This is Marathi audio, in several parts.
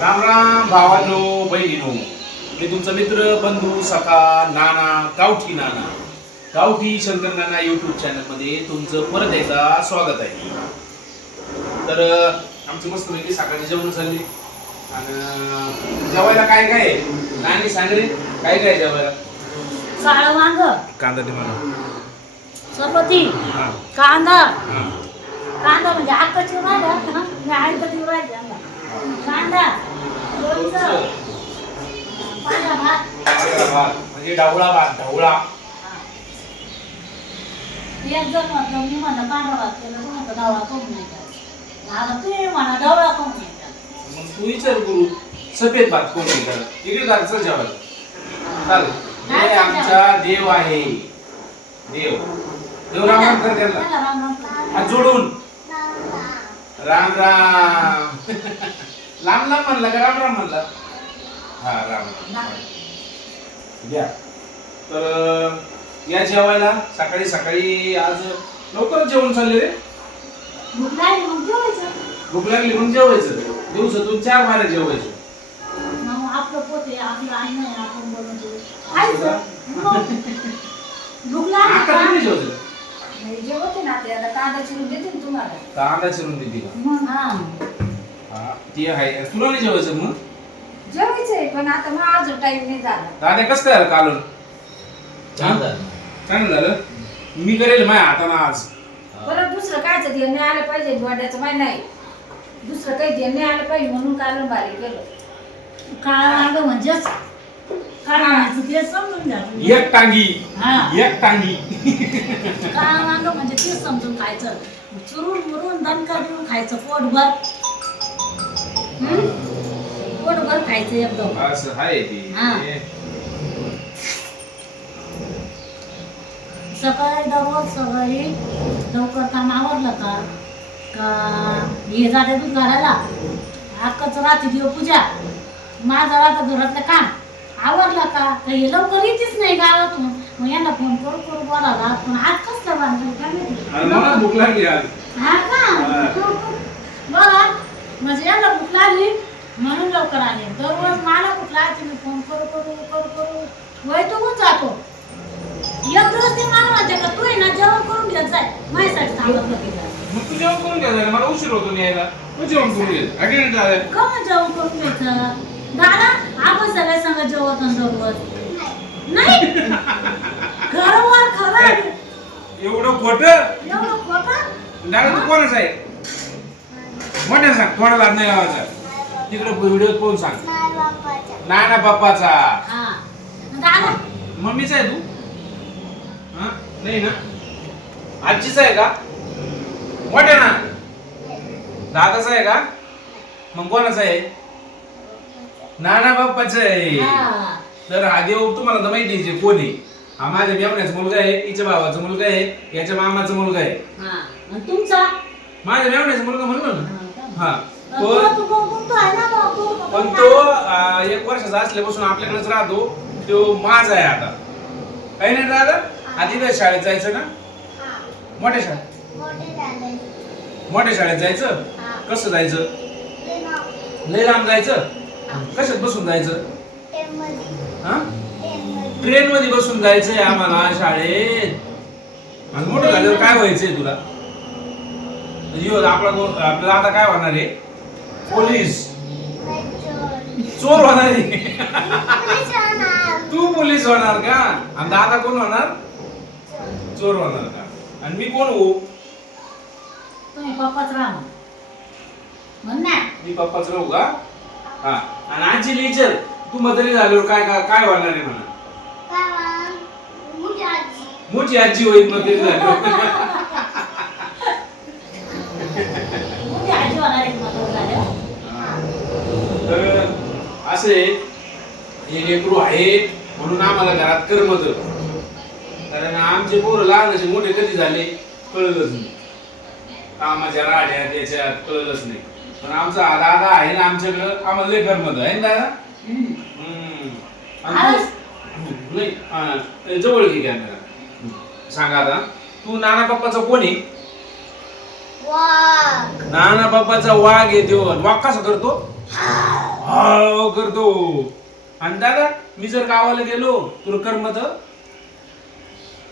राम राम भावांनो बहिणीनो, मी तुमचा मित्र बंधू सखा नाना गावठी शंकर नाना यूट्यूब चॅनल मध्ये तुमचं परत एकदा स्वागत आहे. तर आमची मस्तपैकी सकाळची जेवण झाली आणि जेवायला काय काय आहे नानी सांग रे, काय काय जेवायला? काळं वांग, कांदा दे मला. चपाती, कांदा कांदा म्हणजे आकाची राहिला मी आईकची राहिला कांदा लोणचं, पांढरा भात म्हणजे ढवळा भात. ढवळा एक जण म्हटलं मी म्हणा पांढरा भात केला तू म्हणतो ढवळा करून नाही का, आता तुम्ही म्हणा ढवळा करून नाही का. मग तू विचार करू सफेद भात कोण नाही करत, इकडे जायचं जेवायला चालेल. हे आमचा देव आहे. देव राम राम कर त्याला हात जोडून. राम राम लांब लांब म्हणला का राम राम म्हणला? हा राम राम या. तर या जेवायला सकाळी सकाळी आज लवकरच जेवण चालले रे. भूक लागली मग जेवायचं. भूक लागली मग जेवायचं. दिवसातून 4 बारा जेवायचं. मग आपलं पोते आपलं आई नाही आपण बनवतो खायचं. भूक लागली आता का? किती जेवायचं? जेवते ना ते आता कांदा चिरून देते ना तुम्हाला. कांदा चिरून देते का? मग हा ती आहे. तुला नाही जेवायचं मग? जेवायचंय पण आता मग अजून टाइम नाही झाला. दादा कसं काय झालं कालून? चांगलं झालं. मी करेल माझ्या हातानं आज. परत दुसरं कायचं ध्यान नाही आलं पाहिजे वाड्याचं माहिती नाही. दुसरं काही ध्यान नाही आलं पाहिजे म्हणून कालून बारीक केलं. काळा वांग म्हणजेच काळाचं ते समजून घ्या. एक टांगी. काळा वांग म्हणजे तेच समजून खायचं. चुरून मुरून दणका देऊन खायचं पोटभर. पोटभर खायचं एकदम. असं आहे ते. सकाळी दररोज सकाळी लवकर काम आवरलं का हे जाते दूध घालायला अक्काचं राहते देवपूजा माझं राहतं घरातलं काम आवरलं का हे लवकर येतेच नाही गावातून. मग यांना फोन करू बोलावला पण आज कसलं बांधलं काय माहिती. भूक लागली आज. हा का बघा म्हणजे यांना भूक लागली म्हणून लवकर आले. दररोज मला भूक लागते मी फोन करू वैतून जातो. एक दिवस ते मला म्हणते का तू आहे ना जेवण करून घेत जाय माझ्यासाठी सांगत होती. मग तू जेवण करून घ्यायचं मला उशीर होतो यायला. तू जेवण करून घ्यायचं अटेंड झालं का मग जेवण करून घ्यायचं दादा आपण सगळे संग जेवत दररोज नाही घरवर खरं एवढं खोटं. एवढं खोटं. दादा तू कोणाच आहे? मोठ्या सांग कोणाला नाही आवाजा. तिकडे व्हिडिओ पाहून सांग. नाना बाप्पाचा. हा दादा मम्मीचा आहे तू? हा नाही ना आजीचा आहे का? मोठ्या ना दादाचा आहे का? मग कोणाचा आहे? नाना बाप्पाचा आहे. तर हा देव तुम्हाला तर माहिती आहे कोण आहे. हा माझ्या मेवण्याचा मुलगा आहे, हिच्या भावाचा मुलगा आहे, याच्या मामाचा मुलगा आहे. तुमचा माझ्या मेवण्याचा मुलगा म्हणलो ना. हा पण तो 1 वर्षाचा असल्यापासून आपल्याकडेच राहतो. तो माझा आहे आता. काही नाही दादा. आधी तर शाळेत जायचं ना? मोठ्या शाळेत जायचं. कसं जायचं? लय लांब जायचं. कशात बसून जायचं? ट्रेन मध्ये बसून जायचंय आम्हाला शाळेत. आणि मोठं झाल्यावर काय व्हायचंय तुला? आपल्याला आता काय होणार आहे? पोलीस चोर होणार आहे. तू पोलीस होणार का? आणि दादा कोण होणार? चोर होणार का? आणि मी कोण होऊ? तुम्ही पप्पाच राहा म्हण ना. मी पप्पाच राहू का? हा. आणि आजी विचार तू म्हातारी झाल्यावर काय काय होणार आहे म्हणा. मोठी आजी होईल म्हातारी झाल्यावर. तर असे एक लेकरू आहे म्हणून आम्हाला घरात करमत. कारण आमचे पोरं लहान असे मोठे कधी झाले कळलंच नाही. कामाच्या राड्या त्याच्यात कळलंच नाही. पण आमचा दादा आहे ना आमच्याकडं आम्हाला लय करमत आहे ना दादा. नाही जवळ घे कॅमेरा. सांगा आता तू नाना पप्पाचा कोण आहे? नाना बाप्पाचा वाघ आहे. देव वाघ कसा करतो? हाव करतो. आणि दादा मी जर गावाला गेलो तुला करमत?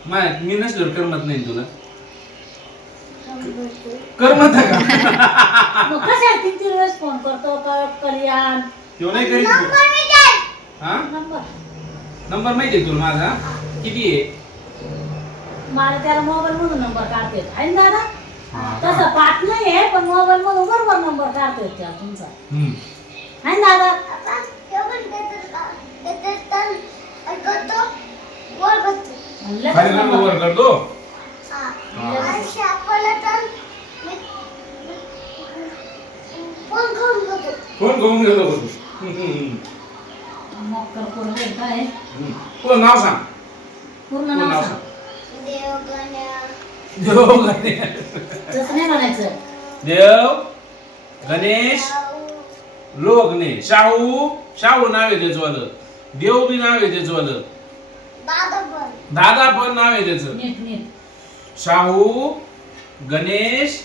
मी नसलो करमत नाही तुला? करमत का? मग कशा 3-3 वेळेस फोन करतो कल्याण तो नाही करीत. हा नंबर नंबर माहिती आहे तुला माझा किती आहे? मला त्याला मोबाईल मधून नंबर काढते आहे ना दादा. हा. तसं पाठ नाही आहे पण मोबाईल मधून बरोबर नंबर काढते त्या तुमचा आहे ना दादा. लगेच खाली नंबर. वर करतो. फोन करून घेतो तू. मग कर पूर्ण काय तुझं नाव सांग. पूर्ण तुझं नाव नाव सांग. सांग. तसं नाही म्हणायचं. देव गणेश लोकने शाहू. शाहू नाव आहे त्याचं वालं. देव बी नाव आहे त्याचं वालं. दादा पण नाव आहे त्याचं. नीट नीट. शाहू गणेश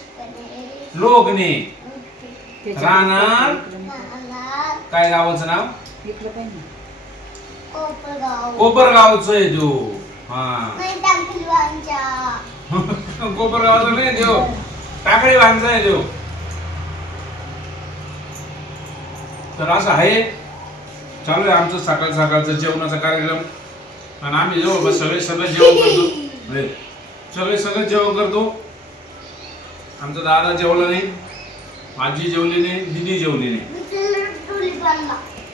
लोकने. राहणार काय गावाचं नाव? इकडं काही नाही. कोपरगावचं आहे तो. हा कोपरगावचा नाही देव. टाकळी भांजा आहे देव. तर असं आहे. चालू आहे आमचं सकाळ सकाळचं जेवणाचा कार्यक्रम. आणि आम्ही जवळपास सगळे जेवण करतो. सगळे जेवण करतो. आमचा दादा जेवला नाही, आजी जेवली नाही, दिदी जेवली नाही.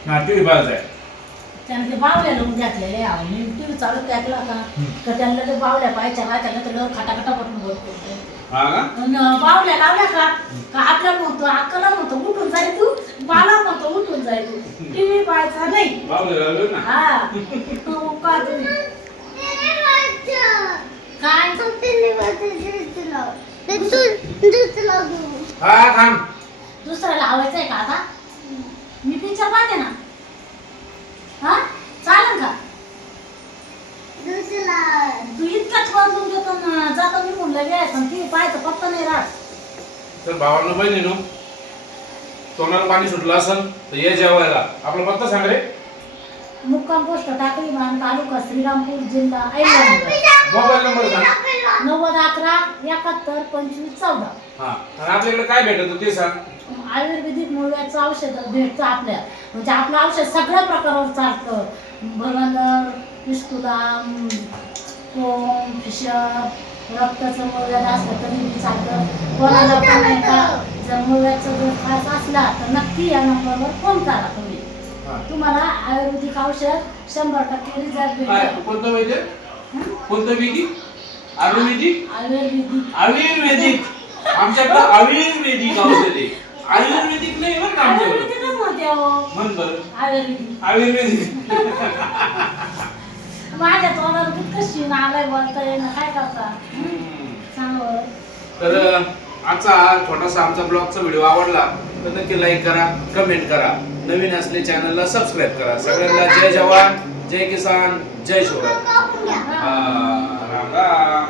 हा टीव्ही पाहायचा आहे. त्याने ते बावल्या लावून घातलेले आहे. मी टीव्ही चालू टाकला का त्यांना ते बावल्या पाहायच्या राहत्या तर खटाखटा पटून बोलतो. हा का? बावल्या लावल्या का आपल्याला म्हणतो अक्काला म्हणतो उठून जाय तू, मला म्हणतो उठून जाय तू. टीव्ही पाहायचा नाही. बाबले लावले ना. हा तो का तुम्ही काय हा थांब. दुसरा लावायचा आहे का आता? मी पिक्चर पाहते ना. हा चालेल का? तू इतकाच वाजून देतो ना जाता मी म्हणलं घ्यायचं ती पाहायचं फक्त नाही राहत. तर भावाला बहिणीनो तोंडाला पाणी सुटलं असेल तर ये जेवायला. आपला पत्ता सांग रे. मुक्काम पोस्ट टाकळी मान तालुका श्रीरामपूर जिल्हा अहिल्यानगर. मोबाईल नंबर सांग. 9011 71 25 14. हा आणि आपल्याकडे काय भेटत ते सांग. आयुर्वेदिक मुळव्याचं औषध भेटतं आपल्या. म्हणजे आपलं औषध सगळ्या प्रकारावर चालतं. भगंदर, पिस्तुला, कोंब, फिशर, रक्ताचं मुळव्याध असलं तरी बी चालतं. कोणाला पण नाही का जर मुळव्याचा जर त्रास असला तर नक्की या नंबरवर फोन करा तुम्ही. तुम्हाला आयुर्वेदिक औषध 100% रिझल्ट भेटेल. कोणतं वैद्य? कोणतं वैदिक? आयुर्वेदिक. आयुर्वेदिक आमच्याकडे आयुर्वेदिक औषध आहे. आयुर्वेदिक नाही बरं का आमच्याकडे. आयुर्वेदिकच म्हणते हो. म्हण बरं. आयुर्वेदिक. आयुर्वेदिक. माझ्या तोंडावर कितकं शीन आलाय बोलता येणं काय करता सांग. तर आजचा हा छोटासा आमचा ब्लॉगचा व्हिडिओ आवडला तर नक्की लाईक करा, कमेंट करा. नवीन असले चॅनलला सबस्क्राईब करा. सगळ्यांना जय जवान, जय किसान, जय शिवराय. राम राम.